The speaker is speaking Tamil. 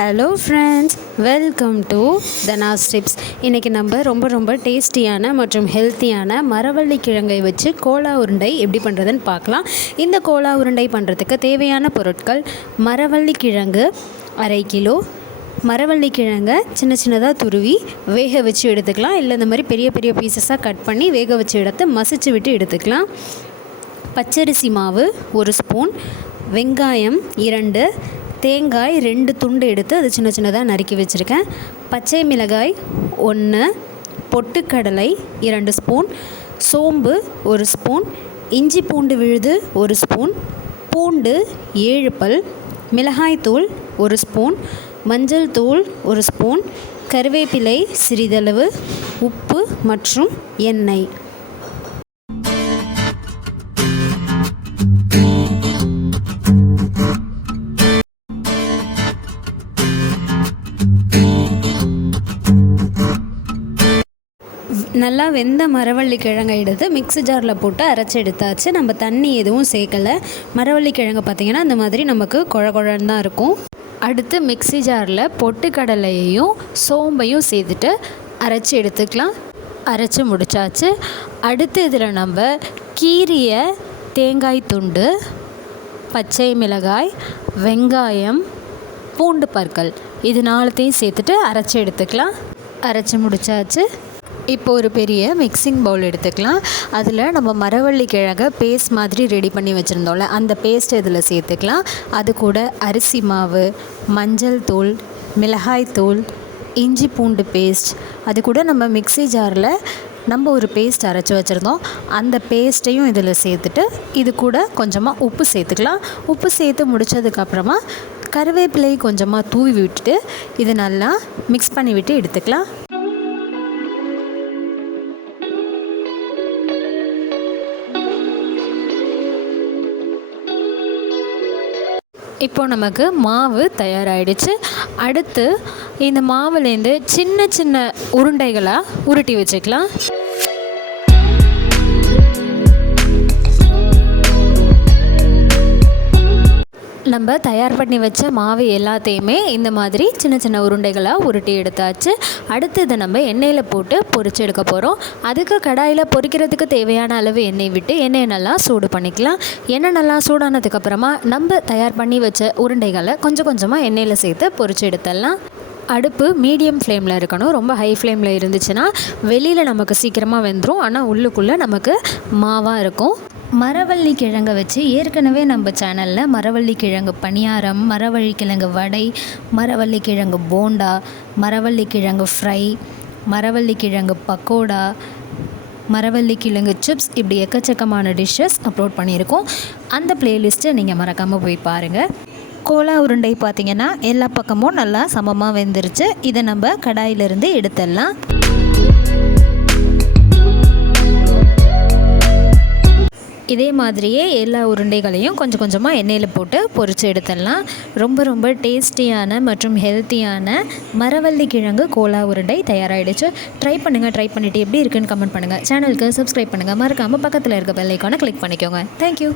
Hello friends welcome to Dhana's tips இன்றைக்கி நம்ம ரொம்ப ரொம்ப டேஸ்டியான மற்றும் ஹெல்த்தியான மரவள்ளி கிழங்கை வச்சு கோலா உருண்டை எப்படி பண்ணுறதுன்னு பார்க்கலாம். இந்த கோலா உருண்டை பண்ணுறதுக்கு தேவையான பொருட்கள் மரவள்ளி கிழங்கு அரை கிலோ மரவள்ளி கிழங்க சின்ன சின்னதாக துருவி வேக வச்சு எடுத்துக்கலாம். இல்லை இந்த மாதிரி பெரிய பெரிய பீசஸாக கட் பண்ணி வேக வச்சு எடுத்து மசிச்சு விட்டு எடுத்துக்கலாம். பச்சரிசி மாவு ஒரு ஸ்பூன் வெங்காயம் இரண்டு தேங்காய் ரெண்டு துண்டு எடுத்து அது சின்ன சின்னதாக நறுக்கி வச்சுருக்கேன். பச்சை மிளகாய் ஒன்று பொட்டுக்கடலை இரண்டு ஸ்பூன் சோம்பு ஒரு ஸ்பூன் இஞ்சி பூண்டு விழுது ஒரு ஸ்பூன் பூண்டு ஏழு பல் மிளகாய்த்தூள் ஒரு ஸ்பூன் மஞ்சள் தூள் ஒரு ஸ்பூன் கருவேப்பிலை சிறிதளவு உப்பு மற்றும் எண்ணெய். நல்லா வெந்த மரவள்ளி கிழங்கை எடுத்து மிக்ஸி ஜாரில் போட்டு அரைச்சி எடுத்தாச்சு நம்ம தண்ணி எதுவும் சேர்க்கலை. மரவள்ளி கிழங்கு பார்த்திங்கன்னா இந்த மாதிரி நமக்கு குழ குழன்னு தான் இருக்கும். அடுத்து மிக்ஸி ஜாரில் பொட்டுக்கடலையையும் சோம்பையும் சேர்த்துட்டு அரைச்சி எடுத்துக்கலாம். அரைச்சி முடிச்சாச்சு. அடுத்து இதில் நம்ம கீரிய தேங்காய் துண்டு பச்சை மிளகாய் வெங்காயம் பூண்டு பற்கள் இது நாலத்தையும் சேர்த்துட்டு அரைச்சி எடுத்துக்கலாம். அரைச்சி முடிச்சாச்சு. இப்போ ஒரு பெரிய மிக்சிங் பவுல் எடுத்துக்கலாம். அதில் நம்ம மரவள்ளி கிழங்கை பேஸ்ட் மாதிரி ரெடி பண்ணி வச்சுருந்தோம்ல அந்த பேஸ்ட் இதில் சேர்த்துக்கலாம். அது கூட அரிசி மாவு மஞ்சள் தூள் மிளகாய் தூள் இஞ்சி பூண்டு பேஸ்ட் அது கூட நம்ம மிக்ஸி ஜாரில் நம்ம ஒரு பேஸ்ட் அரைச்சி வச்சுருந்தோம். அந்த பேஸ்ட்டையும் இதில் சேர்த்துட்டு இது கூட கொஞ்சமாக உப்பு சேர்த்துக்கலாம். உப்பு சேர்த்து முடித்ததுக்கப்புறமா கருவேப்பிலை கொஞ்சமாக தூவி விட்டுட்டு இது நல்லா மிக்ஸ் பண்ணி விட்டு எடுத்துக்கலாம். இப்போ நமக்கு மாவு தயாராகிடுச்சு அடுத்து இந்த மாவுலேருந்து சின்ன சின்ன உருண்டைகளாக உருட்டி வச்சுக்கலாம். நம்ம தயார் பண்ணி வச்ச மாவு எல்லாத்தையுமே இந்த மாதிரி சின்ன சின்ன உருண்டைகளாக உருட்டி எடுத்தாச்சு. அடுத்து இதை நம்ம எண்ணெயில் போட்டு பொறிச்சு எடுக்க போகிறோம் அதுக்கு கடாயில் பொரிக்கிறதுக்கு தேவையான அளவு எண்ணெய் விட்டு எண்ணெயை நல்லா சூடு பண்ணிக்கலாம். எண்ணெய் நல்லா சூடானதுக்கப்புறமா நம்ம தயார் பண்ணி வச்ச உருண்டைகளை கொஞ்சம் கொஞ்சமாக எண்ணெயில் சேர்த்து பொறிச்சு எடுத்துடலாம். அடுப்பு மீடியம் ஃப்ளேமில் இருக்கணும். ரொம்ப ஹை ஃப்ளேமில் இருந்துச்சுன்னா வெளியில் நமக்கு சீக்கிரமாக வெந்துடும் ஆனால் உள்ளுக்குள்ளே நமக்கு மாவாக இருக்கும். மரவள்ளி கிழங்கை வச்சு ஏற்கனவே நம்ம சேனலில் மரவள்ளி கிழங்கு பணியாரம் மரவள்ளி கிழங்கு வடை மரவள்ளி கிழங்கு போண்டா மரவள்ளி கிழங்கு ஃப்ரை மரவள்ளி கிழங்கு பக்கோடா மரவள்ளி கிழங்கு சிப்ஸ் இப்படி எக்கச்சக்கமான டிஷ்ஷஸ் அப்லோட் பண்ணியிருக்கோம். அந்த பிளேலிஸ்ட்டை நீங்கள் மறக்காமல் போய் பாருங்கள் கோலா உருண்டை பார்த்திங்கன்னா எல்லா பக்கமும் நல்லா சமமாக வெந்துருச்சு. இதை நம்ம கடாயிலிருந்து எடுத்துடலாம். இதே மாதிரியே எல்லா உருண்டைகளையும் கொஞ்சம் கொஞ்சமாக எண்ணெயில் போட்டு பொரித்து எடுத்துடலாம். ரொம்ப ரொம்ப டேஸ்டியான மற்றும் ஹெல்த்தியான மரவள்ளி கிழங்கு கோலா உருண்டை தயாராகிடுச்சு ட்ரை பண்ணுங்கள் ட்ரை பண்ணிவிட்டு எப்படி இருக்குன்னு கமெண்ட் பண்ணுங்கள் சேனலுக்கு சப்ஸ்கிரைப் பண்ணுங்கள் மறக்காமல் பக்கத்தில் இருக்க பெல்லைக்கான கிளிக் பண்ணிக்கோங்க. தேங்க்யூ